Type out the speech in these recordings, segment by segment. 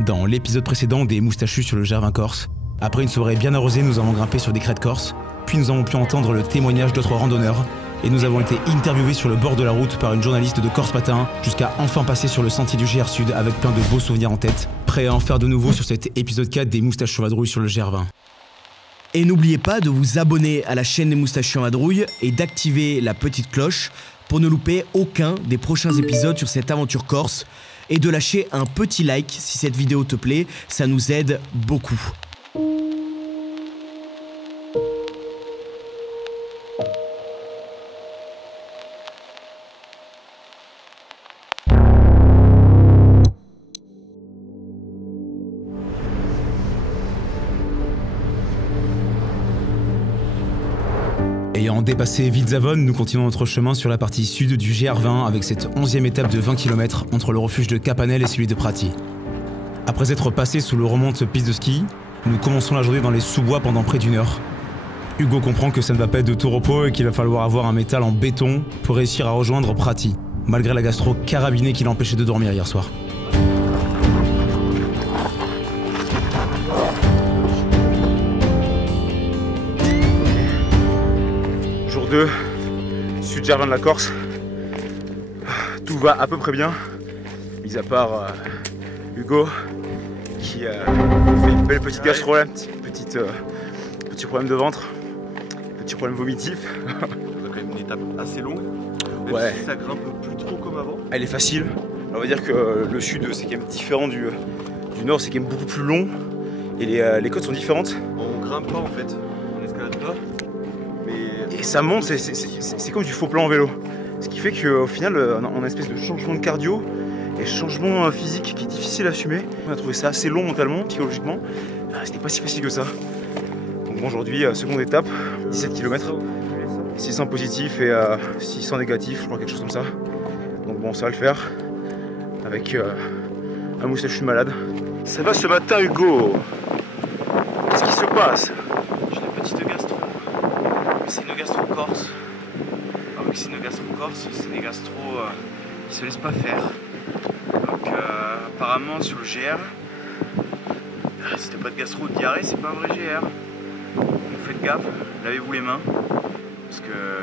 Dans l'épisode précédent des moustachus sur le Gervin corse, après une soirée bien arrosée, nous avons grimpé sur des crêtes corses, puis nous avons pu entendre le témoignage d'autres randonneurs, et nous avons été interviewés sur le bord de la route par une journaliste de Corse Matin, jusqu'à enfin passer sur le sentier du GR Sud avec plein de beaux souvenirs en tête, prêt à en faire de nouveau sur cet épisode 4 des moustachus en vadrouille sur le Gervin. Et n'oubliez pas de vous abonner à la chaîne des moustachus en vadrouille et d'activer la petite cloche pour ne louper aucun des prochains épisodes sur cette aventure corse, et de lâcher un petit like si cette vidéo te plaît, ça nous aide beaucoup. Ayant dépassé Vilzavone, nous continuons notre chemin sur la partie sud du GR20 avec cette 11e étape de 20 km entre le refuge de Capanel et celui de Prati. Après être passé sous le remonte piste de ski, nous commençons la journée dans les sous-bois pendant près d'une heure. Hugo comprend que ça ne va pas être de tout repos et qu'il va falloir avoir un métal en béton pour réussir à rejoindre Prati, malgré la gastro carabinée qui l'empêchait de dormir hier soir. Jour 2, sud Gervin de la Corse. Tout va à peu près bien, mis à part Hugo qui fait une belle petite gastro, petit problème de ventre, petit problème vomitif. C'est quand même une étape assez longue, même ouais. Si ça grimpe plus trop comme avant. Elle est facile. On va dire que le sud c'est quand même différent du nord, c'est quand même beaucoup plus long et les côtes sont différentes. On grimpe pas en fait, on escalade pas. Et ça monte, c'est comme du faux plan en vélo. Ce qui fait qu'au final, on a une espèce de changement de cardio et changement physique qui est difficile à assumer. On a trouvé ça assez long mentalement, psychologiquement. C'était pas si facile que ça. Donc bon, aujourd'hui, seconde étape, 17 km. 600 positifs et 600 négatifs, je crois, quelque chose comme ça. Donc bon, ça va le faire. Avec un moustachu malade. Ça va ce matin, Hugo? Qu'est-ce qui se passe? J'ai une petite gastro. C'est une gastro corse. Alors que c'est une gastro corse, c'est des gastro qui se laissent pas faire. Donc apparemment sur le GR, si t'as pas de gastro ou de diarrhée, c'est pas un vrai GR. Donc faites gaffe, lavez-vous les mains. Parce que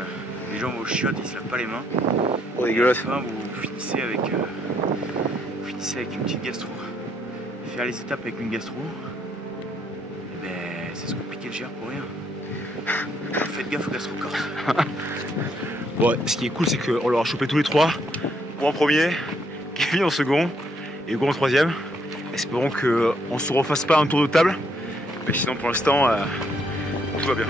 les gens vont au chiottes, ils se lavent pas les mains. Oh dégueulasse. Et à la fin, vous finissez avec une petite gastro. Faire les étapes avec une gastro, et ben c'est se compliquer le GR pour rien. Faites gaffe au gastro corse. Bon, ce qui est cool, c'est qu'on leur a chopé tous les trois. Moi en premier, Kevin en second et Hugo en troisième. Espérons qu'on ne se refasse pas un tour de table. Mais sinon, pour l'instant, tout va bien.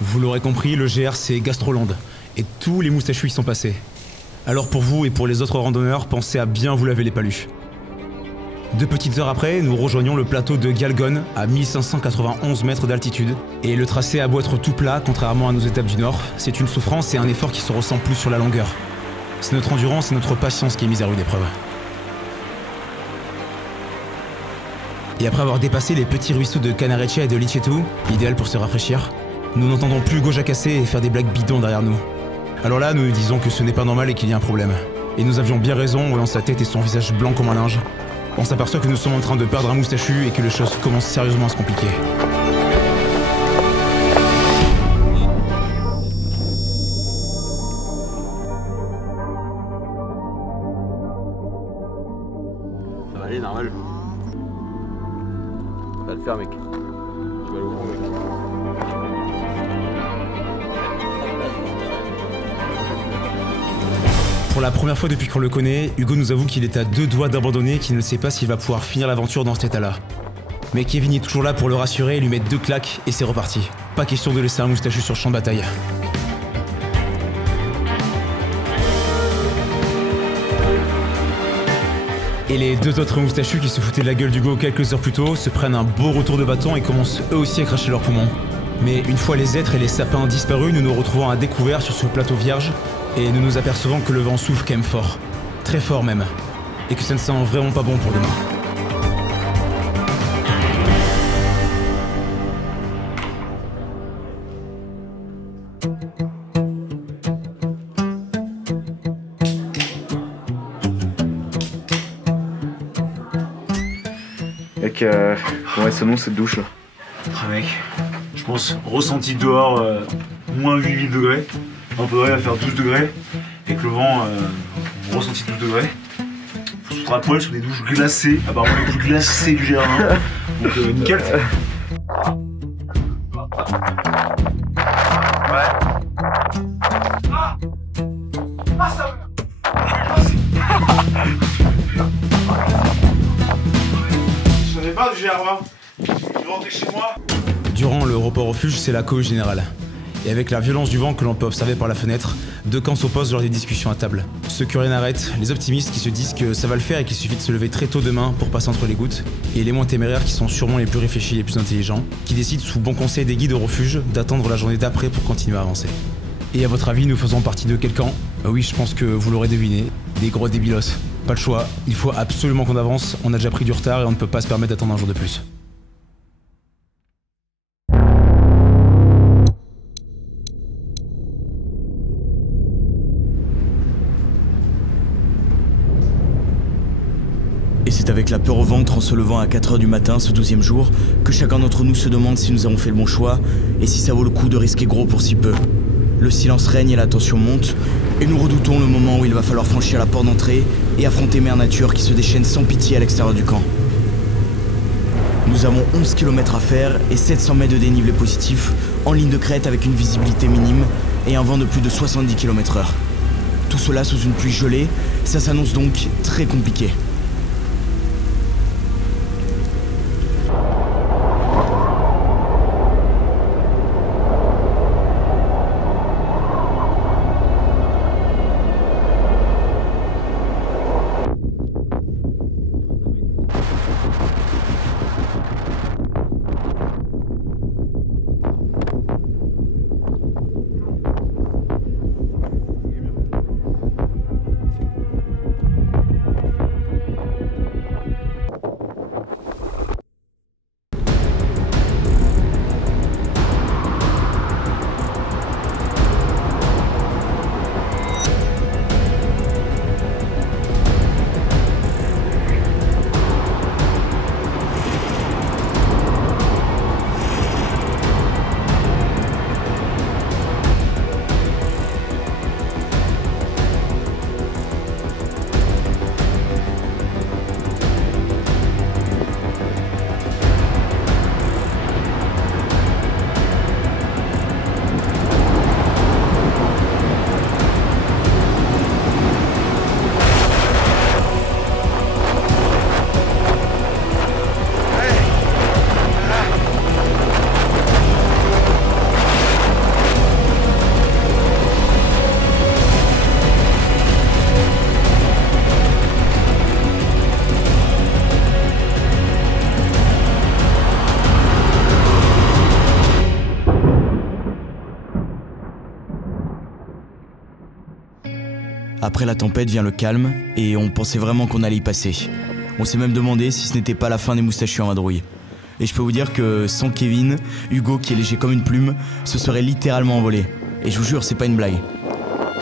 Vous l'aurez compris, le GR c'est Gastroland, et tous les moustachus y sont passés. Alors pour vous et pour les autres randonneurs, pensez à bien vous laver les palus. 2 petites heures après, nous rejoignons le plateau de Galgon à 1591 mètres d'altitude, et le tracé a beau être tout plat, contrairement à nos étapes du Nord, c'est une souffrance et un effort qui se ressent plus sur la longueur. C'est notre endurance et notre patience qui est mise à rude épreuve. Et après avoir dépassé les petits ruisseaux de Canareccia et de Licetu, idéal pour se rafraîchir, nous n'entendons plus Hugo jacasser et faire des blagues bidons derrière nous. Alors là, nous nous disons que ce n'est pas normal et qu'il y a un problème. Et nous avions bien raison en voyant sa tête et son visage blanc comme un linge. On s'aperçoit que nous sommes en train de perdre un moustachu et que les choses commencent sérieusement à se compliquer. Ça va aller, normal. Ça va le faire, mec. Tu vas aller au bout, mec. Pour la première fois depuis qu'on le connaît, Hugo nous avoue qu'il est à 2 doigts d'abandonner et qu'il ne sait pas s'il va pouvoir finir l'aventure dans cet état-là. Mais Kevin est toujours là pour le rassurer et lui mettre 2 claques et c'est reparti. Pas question de laisser un moustachu sur le champ de bataille. Et les 2 autres moustachus qui se foutaient de la gueule d'Hugo quelques heures plus tôt se prennent un beau retour de bâton et commencent eux aussi à cracher leurs poumons. Mais une fois les êtres et les sapins disparus, nous nous retrouvons à découvert sur ce plateau vierge et nous nous apercevons que le vent souffle quand même fort. Très fort même. Et que ça ne sent vraiment pas bon pour demain. Mec, comment elle s'annonce cette douche là? Ah mec, je pense ressenti dehors moins 8000 degrés. Un peu de va faire 12 degrés. Avec le vent, ressenti 12 degrés. Faut se rattraper sur des douches glacées. Apparemment les douches glacées du jardin. Donc nickel. Je savais pas du jardin. Je vais rentrer chez moi. Durant le repos refuge, c'est la cohue générale. Et avec la violence du vent que l'on peut observer par la fenêtre, 2 camps s'opposent lors des discussions à table. Ceux que rien n'arrête, les optimistes qui se disent que ça va le faire et qu'il suffit de se lever très tôt demain pour passer entre les gouttes, et les moins téméraires qui sont sûrement les plus réfléchis et les plus intelligents, qui décident sous bon conseil des guides au refuge d'attendre la journée d'après pour continuer à avancer. Et à votre avis, nous faisons partie de quel camp? Oui, je pense que vous l'aurez deviné, des gros débilos. Pas le choix, il faut absolument qu'on avance, on a déjà pris du retard et on ne peut pas se permettre d'attendre un jour de plus. Et c'est avec la peur au ventre en se levant à 4 h du matin ce 12e jour que chacun d'entre nous se demande si nous avons fait le bon choix et si ça vaut le coup de risquer gros pour si peu. Le silence règne et la tension monte et nous redoutons le moment où il va falloir franchir la porte d'entrée et affronter Mère Nature qui se déchaîne sans pitié à l'extérieur du camp. Nous avons 11 km à faire et 700 mètres de dénivelé positif en ligne de crête avec une visibilité minime et un vent de plus de 70 km/h. Tout cela sous une pluie gelée, ça s'annonce donc très compliqué. Après la tempête vient le calme, et on pensait vraiment qu'on allait y passer. On s'est même demandé si ce n'était pas la fin des moustachus en vadrouille. Et je peux vous dire que sans Kevin, Hugo, qui est léger comme une plume, se serait littéralement envolé. Et je vous jure, c'est pas une blague.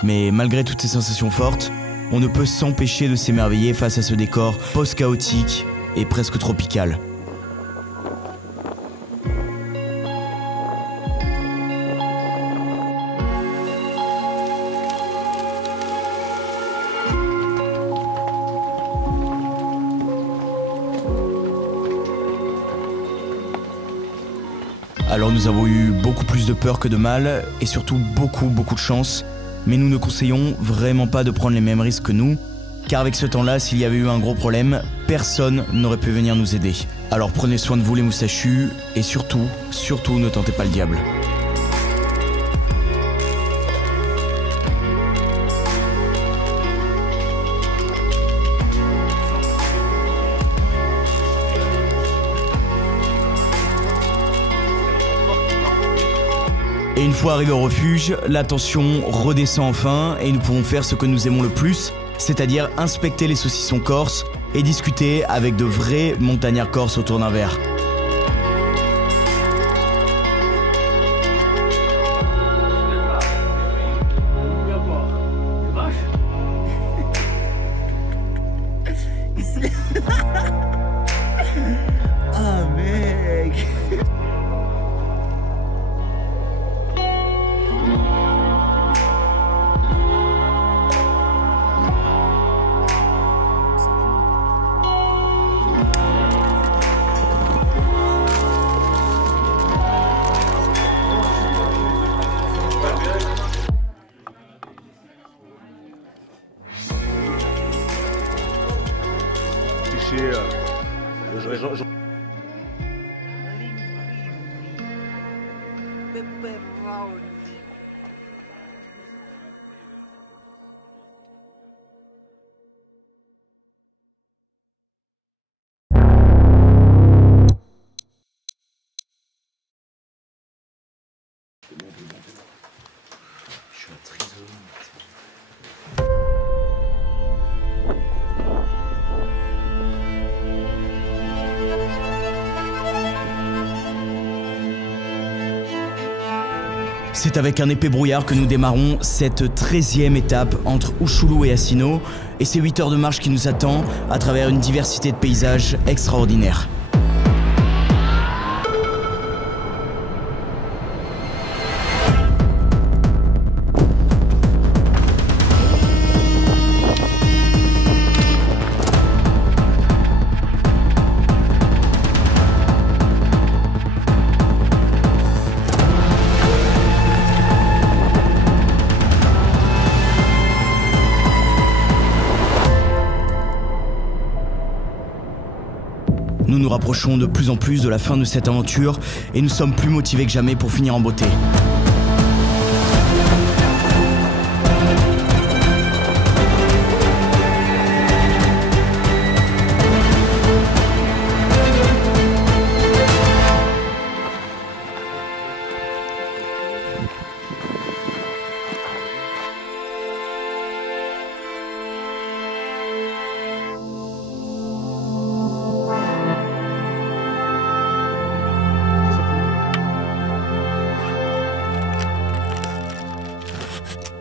Mais malgré toutes ces sensations fortes, on ne peut s'empêcher de s'émerveiller face à ce décor post-chaotique et presque tropical. Alors nous avons eu beaucoup plus de peur que de mal, et surtout beaucoup de chance, mais nous ne conseillons vraiment pas de prendre les mêmes risques que nous, car avec ce temps-là, s'il y avait eu un gros problème, personne n'aurait pu venir nous aider. Alors prenez soin de vous les moustachus, et surtout, surtout ne tentez pas le diable. Et une fois arrivé au refuge, la tension redescend enfin et nous pouvons faire ce que nous aimons le plus, c'est-à-dire inspecter les saucissons corses et discuter avec de vrais montagnards corses autour d'un verre. Ah mec. C'est avec un épais brouillard que nous démarrons cette 13e étape entre Ushulu et Asino, et c'est 8 heures de marche qui nous attend à travers une diversité de paysages extraordinaires. Nous nous rapprochons de plus en plus de la fin de cette aventure et nous sommes plus motivés que jamais pour finir en beauté.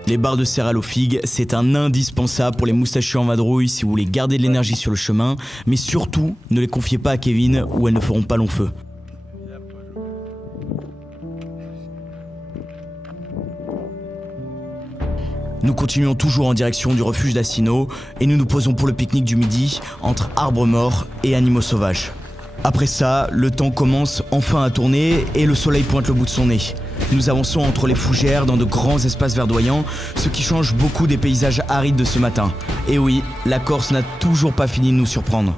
Les barres de céréales aux figues, c'est un indispensable pour les moustachus en vadrouille si vous voulez garder de l'énergie sur le chemin, mais surtout, ne les confiez pas à Kevin ou elles ne feront pas long feu. Nous continuons toujours en direction du refuge d'Asino et nous nous posons pour le pique-nique du midi entre arbres morts et animaux sauvages. Après ça, le temps commence enfin à tourner et le soleil pointe le bout de son nez. Nous avançons entre les fougères dans de grands espaces verdoyants, ce qui change beaucoup des paysages arides de ce matin. Et oui, la Corse n'a toujours pas fini de nous surprendre.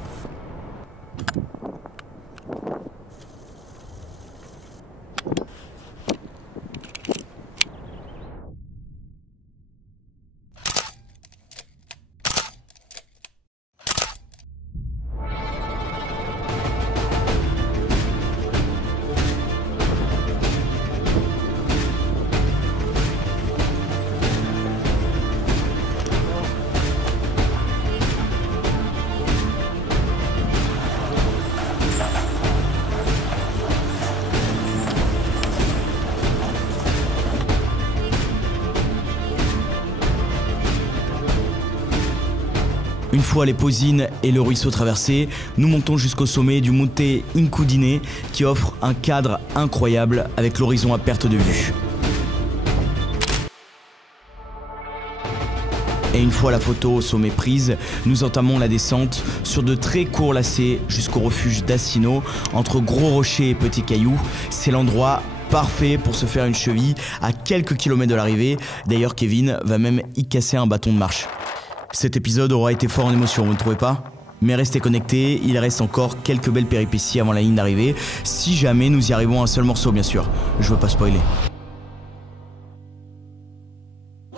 Une fois les Pausines et le ruisseau traversés, nous montons jusqu'au sommet du Monte Incudine qui offre un cadre incroyable avec l'horizon à perte de vue. Et une fois la photo au sommet prise, nous entamons la descente sur de très courts lacets jusqu'au refuge d'Asino, entre gros rochers et petits cailloux. C'est l'endroit parfait pour se faire une cheville à quelques kilomètres de l'arrivée. D'ailleurs, Kevin va même y casser un bâton de marche. Cet épisode aura été fort en émotion, vous ne trouvez pas ? Mais restez connectés, il reste encore quelques belles péripéties avant la ligne d'arrivée, si jamais nous y arrivons à un seul morceau bien sûr, je veux pas spoiler.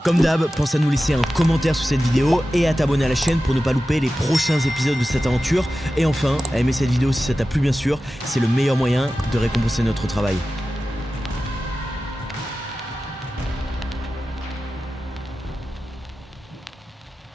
Comme d'hab, pense à nous laisser un commentaire sous cette vidéo et à t'abonner à la chaîne pour ne pas louper les prochains épisodes de cette aventure. Et enfin, à aimer cette vidéo si ça t'a plu bien sûr, c'est le meilleur moyen de récompenser notre travail.